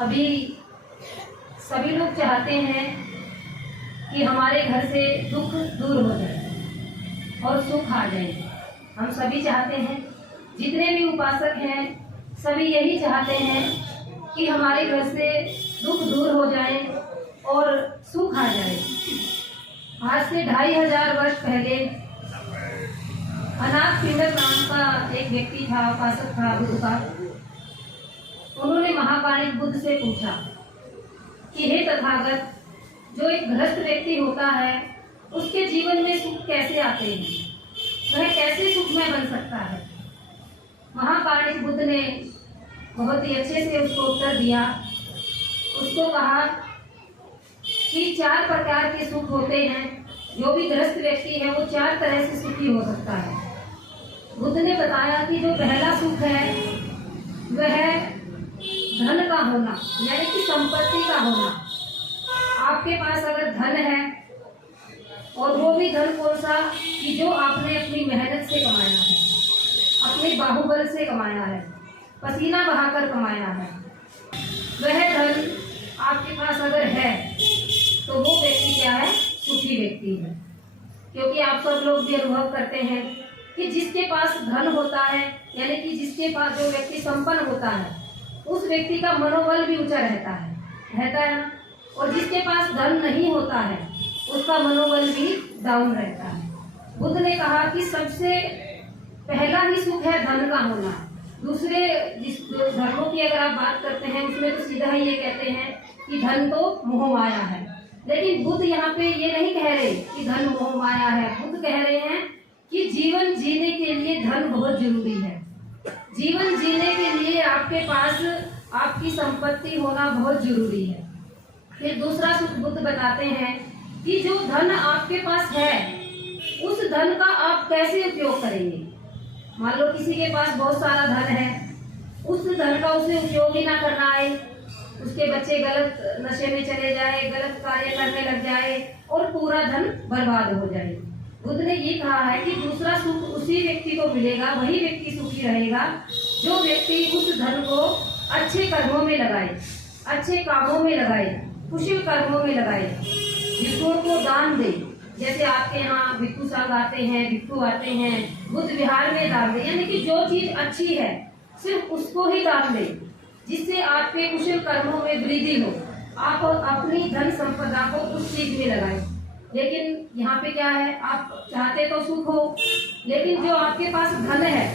अभी सभी लोग चाहते हैं कि हमारे घर से दुख दूर हो जाए और सुख आ जाए। हम सभी चाहते हैं, जितने भी उपासक हैं सभी यही चाहते हैं कि हमारे घर से दुख दूर हो जाए और सुख आ जाए। आज से 2500 वर्ष पहले अनाथ पिंडक नाम का एक व्यक्ति था, उपासक था बुद्ध का। उन्होंने महाकाणिक बुद्ध से पूछा कि हे तथागत, जो एक गृहस्थ व्यक्ति होता है उसके जीवन में सुख कैसे आते हैं, वह कैसे सुखमय बन सकता है। महाकाणिक बुद्ध ने बहुत ही अच्छे से उसको उत्तर दिया। उसको कहा कि 4 प्रकार के सुख होते हैं। जो भी गृहस्थ व्यक्ति है वो 4 तरह से सुखी हो सकता है। बुद्ध ने बताया कि जो पहला सुख है वह धन का होना, यानी कि संपत्ति का होना। आपके पास अगर धन है, और वो भी धन कौन सा, कि जो आपने अपनी मेहनत से कमाया है, अपने बाहुबल से कमाया है, पसीना बहाकर कमाया है, वह धन आपके पास अगर है तो वो व्यक्ति क्या है, सुखी व्यक्ति है। क्योंकि आप सब लोग भी अनुभव करते हैं कि जिसके पास धन होता है, यानी कि जिसके पास जो व्यक्ति संपन्न होता है, उस व्यक्ति का मनोबल भी ऊंचा रहता है ना। और जिसके पास धन नहीं होता है उसका मनोबल भी डाउन रहता है। बुद्ध ने कहा कि सबसे पहला ही सुख है धन का होना। दूसरे जिस धर्मों की अगर आप बात करते हैं उसमें तो सीधा ही ये कहते हैं कि धन तो मोह माया है। लेकिन बुद्ध यहाँ पे ये नहीं कह रहे कि धन मोह माया है। बुद्ध कह रहे हैं कि जीवन जीने के लिए धन बहुत जरूरी है। जीवन जीने के लिए आपके पास आपकी संपत्ति होना बहुत जरूरी है। फिर दूसरा सुख बुद्ध बताते हैं कि जो धन आपके पास है उस धन का आप कैसे उपयोग करेंगे। मान लो किसी के पास बहुत सारा धन है, उस धन का उसे उपयोग ही ना करना आए, उसके बच्चे गलत नशे में चले जाए, गलत कार्य करने लग जाए और पूरा धन बर्बाद हो जाए। बुद्ध ने ये कहा है कि दूसरा सुख उसी व्यक्ति को मिलेगा, वही व्यक्ति सुखी रहेगा जो व्यक्ति उस धन को अच्छे कर्मों में लगाए, अच्छे कामों में लगाए, कुशल कर्मों में लगाए, भिक्षुओं को दान दे। जैसे आपके यहाँ भिक्षु संघ आते हैं, भिक्षु आते हैं, बुद्ध विहार में दान दे, यानी कि जो चीज अच्छी है सिर्फ उसको ही दान दे, जिससे आपके कुशल कर्मों में वृद्धि हो। आप अपनी धन संपदा को उस चीज में लगाएं। लेकिन यहाँ पे क्या है, आप चाहते तो सुख हो, लेकिन जो आपके पास धन है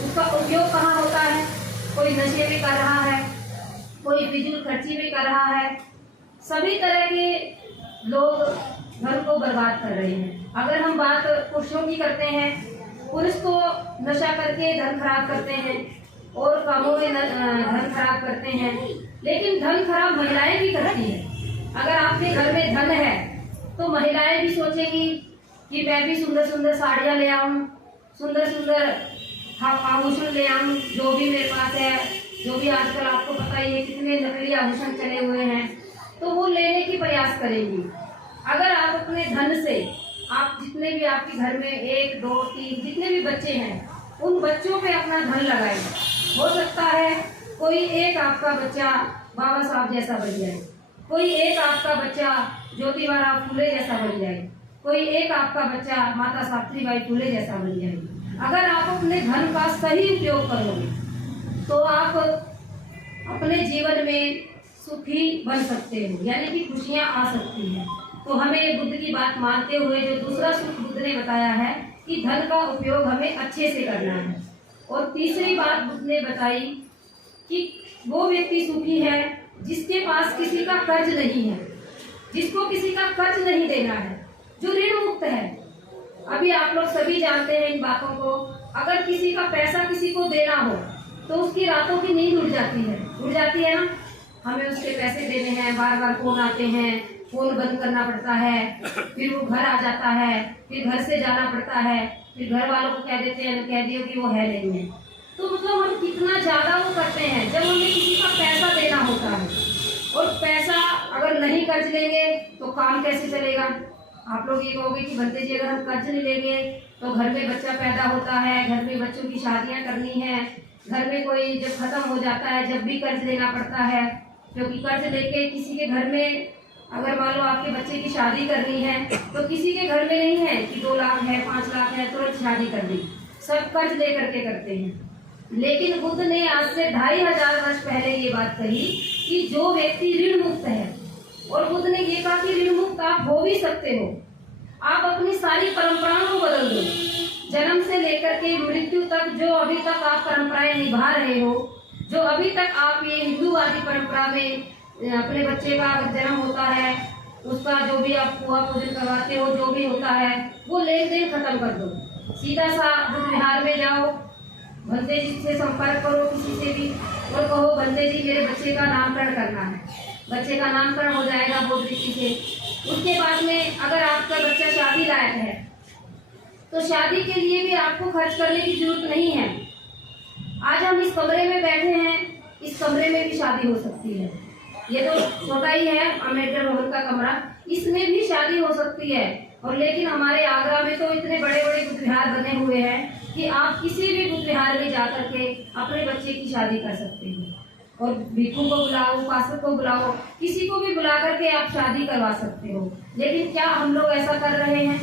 उसका उपयोग कहाँ होता है। कोई नशे में कर रहा है, कोई फिजूल खर्ची में कर रहा है। सभी तरह के लोग धन को बर्बाद कर रहे हैं। अगर हम बात पुरुषों की करते हैं, पुरुष तो नशा करके धन खराब करते हैं और कामों में धन खराब करते हैं। लेकिन धन खराब महिलाएं भी करती हैं। अगर आपके घर में धन है तो महिलाएं भी सोचेंगी कि मैं भी सुंदर सुंदर साड़ियाँ ले आऊँ, सुंदर सुंदर आभूषण ले आऊँ, जो भी मेरे पास है, जो भी आजकल आपको पता ही है कितने नकली आभूषण चले हुए हैं, तो वो लेने की प्रयास करेंगी। अगर आप अपने धन से, आप जितने भी आपके घर में 1, 2, 3 जितने भी बच्चे हैं, उन बच्चों पे अपना धन लगाए। हो सकता है कोई एक आपका बच्चा बाबा साहब जैसा बन जाए, कोई एक आपका बच्चा ज्योतिबा फूले जैसा बन जाए, कोई एक आपका बच्चा माता सावित्रीबाई फूले जैसा बन जाए। अगर आप अपने धन का सही उपयोग करोगे तो आप अपने जीवन में सुखी बन सकते हो, यानी कि खुशियां आ सकती हैं। तो हमें बुद्ध की बात मानते हुए जो दूसरा सुख बुद्ध ने बताया है कि धन का उपयोग हमें अच्छे से करना है। और तीसरी बात बुद्ध ने बताई कि वो व्यक्ति सुखी है जिसके पास किसी का कर्ज नहीं है, जिसको किसी का कर्ज नहीं देना है, जो ऋण मुक्त है। अभी आप लोग सभी जानते हैं इन बातों को। अगर किसी का पैसा किसी को देना हो तो उसकी रातों की नींद उड़ जाती है ना। हमें उसके पैसे देने हैं, बार बार फोन आते हैं, फोन बंद करना पड़ता है, फिर वो घर आ जाता है, फिर घर से जाना पड़ता है, फिर घर वालों को कह देते हैं, कह दियो कि वो है नहीं है। तो मतलब हम कितना ज्यादा वो करते हैं जब हमें किसी का पैसा देना होता है। और पैसा अगर नहीं कर्ज लेंगे तो काम कैसे चलेगा। आप लोग ये कहोगे कि बनते जी अगर हम कर्ज नहीं लेंगे तो घर में बच्चा पैदा होता है, घर में बच्चों की शादियां करनी है, घर में कोई जब खत्म हो जाता है जब भी कर्ज लेना पड़ता है, क्योंकि कर्ज लेके किसी के घर में, अगर मान लो आपके बच्चे की शादी करनी है तो किसी के घर में नहीं है कि 2 लाख है, 5 लाख है, तुरंत शादी कर दी। सब कर्ज लेकर के करते हैं। लेकिन बुद्ध ने आज से 2500 वर्ष पहले ये बात कही कि जो व्यक्ति ऋण मुक्त है, और बुद्ध ने ये कहा कि ऋण मुक्त आप हो भी सकते हो। आप अपनी सारी परंपराओं को बदल दो। जन्म से लेकर के मृत्यु तक जो अभी तक आप परंपराएं निभा रहे हो, जो अभी तक आप ये हिंदूवादी परंपरा में अपने बच्चे का जन्म होता है, उसका जो भी आप पूजा पूजन करवाते हो, जो भी होता है, वो लेन देन खत्म कर दो। सीधा सा बुद्ध विहार में जाओ, भंते जी से संपर्क करो किसी से भी, और कहो भंते जी मेरे बच्चे का नामकरण करना है। बच्चे का नामकरण हो जाएगा बुद्ध रीति से। उसके बाद में अगर आपका बच्चा शादी लायक है तो शादी के लिए भी आपको खर्च करने की जरूरत नहीं है। आज हम इस कमरे में बैठे हैं, इस कमरे में भी शादी हो सकती है। ये तो छोटा ही है अम्बेडकर भवन का कमरा, इसमें भी शादी हो सकती है। और लेकिन हमारे आगरा में तो इतने बड़े बड़े बुद्ध विहार बने हुए हैं कि आप किसी भी बुद्ध विहार में जाकर के अपने बच्चे की शादी कर सकते हो। और भिक्षु को बुलाओ, उपासक को बुलाओ, किसी को भी बुला करके आप शादी करवा सकते हो। लेकिन क्या हम लोग ऐसा कर रहे हैं?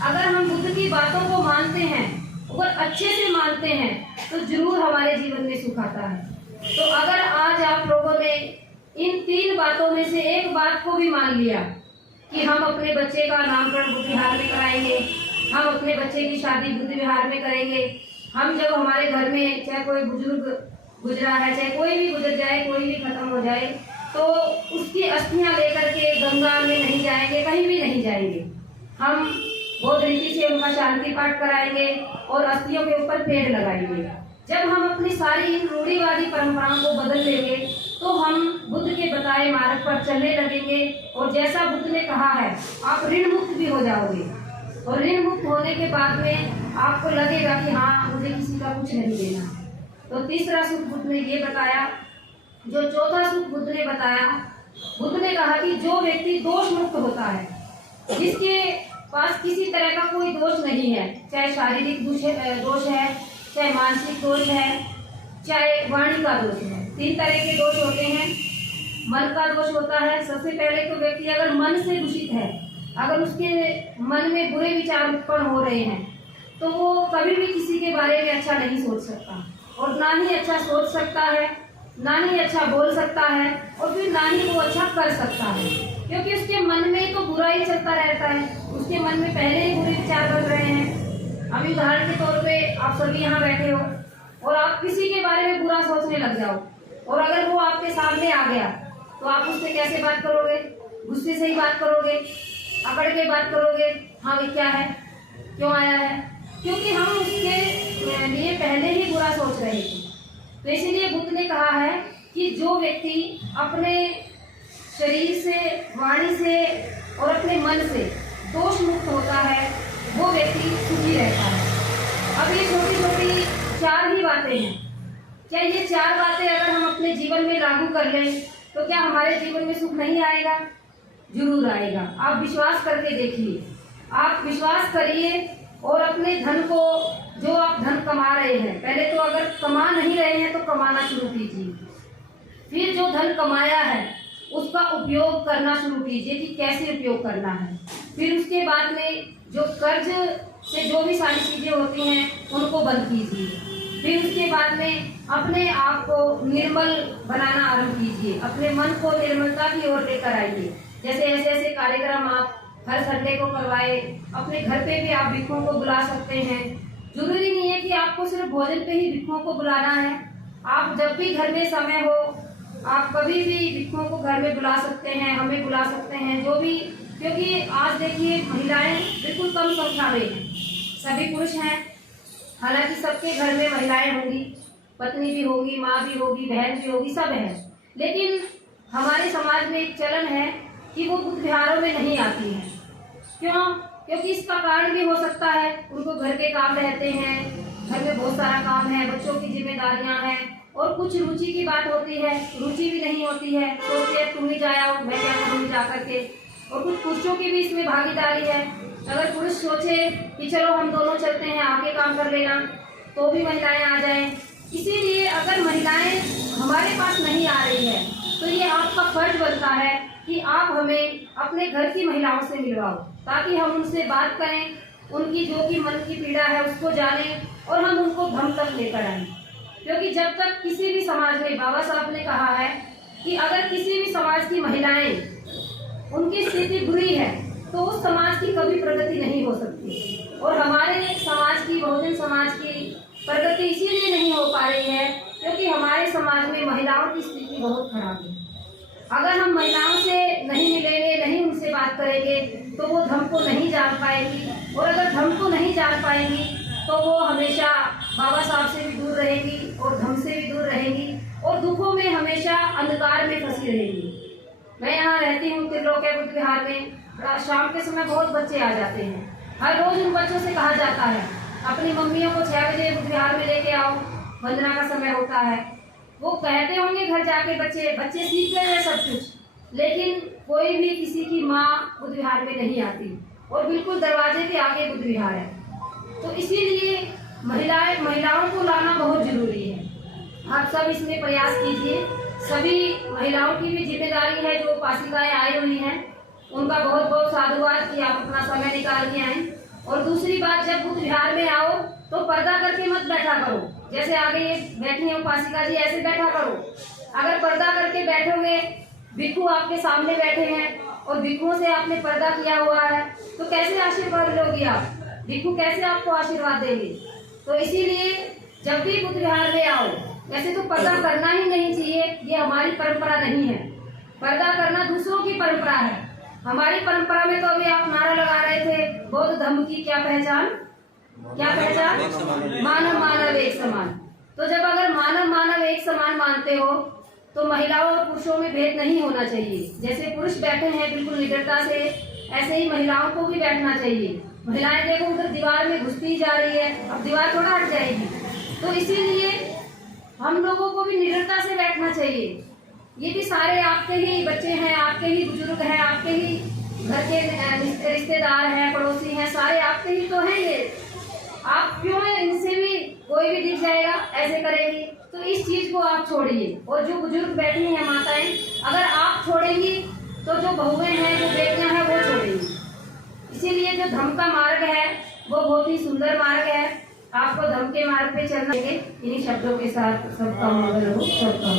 अगर हम बुद्ध की बातों को मानते हैं और अच्छे से मानते हैं तो जरूर हमारे जीवन में सुख आता है। तो अगर आज आप लोगों ने इन 3 बातों में से एक बात को भी मान लिया कि हम अपने बच्चे का नामकरण बुद्ध विहार में कराएंगे, हम अपने बच्चे की शादी बुद्ध विहार में करेंगे, हम जब हमारे घर में चाहे कोई बुजुर्ग गुजरा है, चाहे कोई भी गुजर जाए, कोई भी खत्म हो जाए, तो उसकी अस्थियां लेकर के गंगा में नहीं जाएंगे, कहीं भी नहीं जाएंगे। हम बौद्ध रीति से उनका शांति पाठ कराएंगे और अस्थियों के ऊपर पेड़ लगाएंगे। जब हम अपनी सारी इन रूढ़िवादी परंपराओं को बदल लेंगे तो हम बुद्ध के बताए मार्ग पर चलने लगेंगे। और जैसा बुद्ध ने कहा है, आप ऋण मुक्त भी हो जाओगे। और ऋण मुक्त होने के बाद में आपको लगेगा कि हाँ, मुझे किसी का कुछ नहीं देना। तो तीसरा सुख बुद्ध ने ये बताया। जो चौथा सुख बुद्ध ने बताया, बुद्ध ने कहा कि जो व्यक्ति दोष मुक्त होता है, जिसके पास किसी तरह का कोई दोष नहीं है, चाहे शारीरिक दोष है, चाहे मानसिक दोष है, चाहे वाणी का दोष है। 3 तरह के दोष होते हैं। मन का दोष होता है। सबसे पहले तो व्यक्ति अगर मन से दूषित है, अगर उसके मन में बुरे विचार उत्पन्न हो रहे हैं, तो वो कभी भी किसी के बारे में अच्छा नहीं सोच सकता, और ना ही अच्छा सोच सकता है, ना ही अच्छा बोल सकता है, और फिर ना ही वो अच्छा कर सकता है, क्योंकि उसके मन में तो बुरा ही चलता रहता है। उसके मन में पहले ही बुरे विचार बन रहे हैं। अभी उदाहरण के तौर पे आप सभी यहाँ बैठे हो और आप किसी के बारे में बुरा सोचने लग जाओ, और अगर वो आपके सामने आ गया तो आप उससे कैसे बात करोगे? गुस्से से ही बात करोगे, अकड़ के बात करोगे। हाँ भाई, क्या है, क्यों आया है? क्योंकि हम उसके लिए पहले ही बुरा सोच रहे थे। तो इसीलिए बुद्ध ने कहा है कि जो व्यक्ति अपने शरीर से, वाणी से और अपने मन से दोष मुक्त होता है, वो व्यक्ति सुखी रहता है। अब ये छोटी छोटी 4 ही बातें हैं। क्या ये 4 बातें अगर हम अपने जीवन में लागू कर लें तो क्या हमारे जीवन में सुख नहीं आएगा? जरूर आएगा। आप विश्वास करके देखिए, आप विश्वास करिए और अपने धन को, जो आप धन कमा रहे हैं, पहले तो अगर कमा नहीं रहे हैं तो कमाना शुरू कीजिए। फिर जो धन कमाया है उसका उपयोग करना शुरू कीजिए कि कैसे उपयोग करना है। फिर उसके बाद में जो कर्ज से जो भी सारी चीजें होती हैं उनको बंद कीजिए। फिर उसके बाद में अपने आप को निर्मल बनाना आरंभ कीजिए, अपने मन को निर्मलता की ओर लेकर आइए। जैसे ऐसे ऐसे कार्यक्रम आप हर संडे को करवाए, अपने घर पे भी आप भिक्षुओं को बुला सकते हैं। जरूरी नहीं है कि आपको सिर्फ भोजन पे ही भिक्षुओं को बुलाना है। आप जब भी घर में समय हो, आप कभी भी भिक्षुओं को घर में बुला सकते हैं, हमें बुला सकते हैं, जो भी। क्योंकि आज देखिए महिलाएं बिल्कुल कम संख्या में हैं, सभी पुरुष हैं। हालांकि सबके घर में महिलाएं होंगी, पत्नी भी होगी, माँ भी होगी, बहन भी होगी, सब है। लेकिन हमारे समाज में एक चलन है कि वो बुद्ध विहारों में नहीं आती हैं। क्यों? क्योंकि इसका कारण भी हो सकता है, उनको घर के काम रहते हैं, घर में बहुत सारा काम है, बच्चों की जिम्मेदारियां हैं, और कुछ रुचि की बात होती है, रुचि भी नहीं होती है, सोचते हैं तुम ही जाओ, मैं क्या करूँगी जा करके। और कुछ पुरुषों की भी इसमें भागीदारी है। अगर पुरुष सोचे कि चलो हम दोनों चलते हैं, आके काम कर लेना, तो भी महिलाएं आ जाएं। इसीलिए अगर महिलाएं हमारे पास नहीं आ रही है तो ये आप है कि आप हमें अपने घर की महिलाओं से मिलवाओ, ताकि हम उनसे बात करें, उनकी जो कि मन की पीड़ा है उसको जानें और हम उनको धर्म तक लेकर आएं। क्योंकि जब तक किसी भी समाज में, बाबा साहब ने कहा है कि अगर किसी भी समाज की महिलाएं, उनकी स्थिति बुरी है तो उस समाज की कभी प्रगति नहीं हो सकती। और हमारे समाज की, बहुजन समाज की प्रगति इसीलिए नहीं हो पा रही है क्योंकि हमारे समाज में महिलाओं की स्थिति बहुत खराब है। अगर हम महिलाओं से नहीं मिलेंगे, नहीं उनसे बात करेंगे तो वो धर्म को नहीं जान पाएंगी, और अगर धर्म को नहीं जान पाएंगी तो वो हमेशा बाबा साहब से भी दूर रहेंगी और धर्म से भी दूर रहेंगी और दुखों में हमेशा अंधकार में फंसी रहेंगी। मैं यहाँ रहती हूँ त्रिलोक्य बुद्ध विहार में। शाम के समय बहुत बच्चे आ जाते हैं। हर रोज उन बच्चों से कहा जाता है अपनी मम्मियों को 6 बजे बुद्ध विहार में लेके आओ, वंदना का समय होता है। वो कहते होंगे घर जाके बच्चे सीख गए हैं सब कुछ, लेकिन कोई भी किसी की माँ बुद्ध विहार में नहीं आती और बिल्कुल दरवाजे के आगे बुद्ध विहार है। तो इसीलिए महिलाओं को लाना बहुत जरूरी है। आप सब इसमें प्रयास कीजिए। सभी महिलाओं की भी जिम्मेदारी है जो उपासिकाएं आई हुई हैं, उनका बहुत बहुत साधुवाद कि आप अपना समय निकाल के आए। और दूसरी बात, जब बुद्ध विहार में आओ तो पर्दा करके मत बैठा करो। जैसे आगे ये बैठी है उपासिका जी, ऐसे बैठा करो। अगर पर्दा करके बैठोगे, भिक्षु आपके सामने बैठे हैं और भिक्षुओं से आपने पर्दा किया हुआ है, तो कैसे आशीर्वाद लोगे आप? भिक्षु कैसे आपको आशीर्वाद देंगे? तो इसीलिए जब भी बुद्ध विहार में आओ, वैसे तो पर्दा करना ही नहीं चाहिए, ये हमारी परंपरा नहीं है। पर्दा करना दूसरों की परंपरा है। हमारी परंपरा में तो अभी आप नारा लगा रहे थे, बौद्ध धर्म की क्या पहचान? मानव मानव एक समान। तो जब अगर मानव मानव एक समान मानते हो तो महिलाओं और पुरुषों में भेद नहीं होना चाहिए। जैसे पुरुष बैठे हैं बिल्कुल निडरता से, ऐसे ही महिलाओं को भी बैठना चाहिए। महिलाएं देखो उधर दीवार में घुसती जा रही है, अब दीवार थोड़ा हट जाएगी। तो इसीलिए हम लोगों को भी निडरता से बैठना चाहिए। ये भी सारे आपके ही बच्चे हैं, आपके ही बुजुर्ग हैं, आपके ही घर के रिश्तेदार हैं, पड़ोसी हैं, सारे आपके ही तो हैं। ये आप क्यों इनसे भी कोई भी दिख जाएगा ऐसे करेंगी? तो इस चीज को आप छोड़िए। और जो बुजुर्ग बैठी हैं माताएं, अगर आप छोड़ेंगी तो जो बहुएं हैं, जो बेटियां हैं, वो छोड़ेंगी। इसीलिए जो धर्म का मार्ग है वो बहुत ही सुंदर मार्ग है। आपको धर्म के मार्ग पे चलना है। इन्हीं शब्दों के साथ सबका मंगल हो, सबका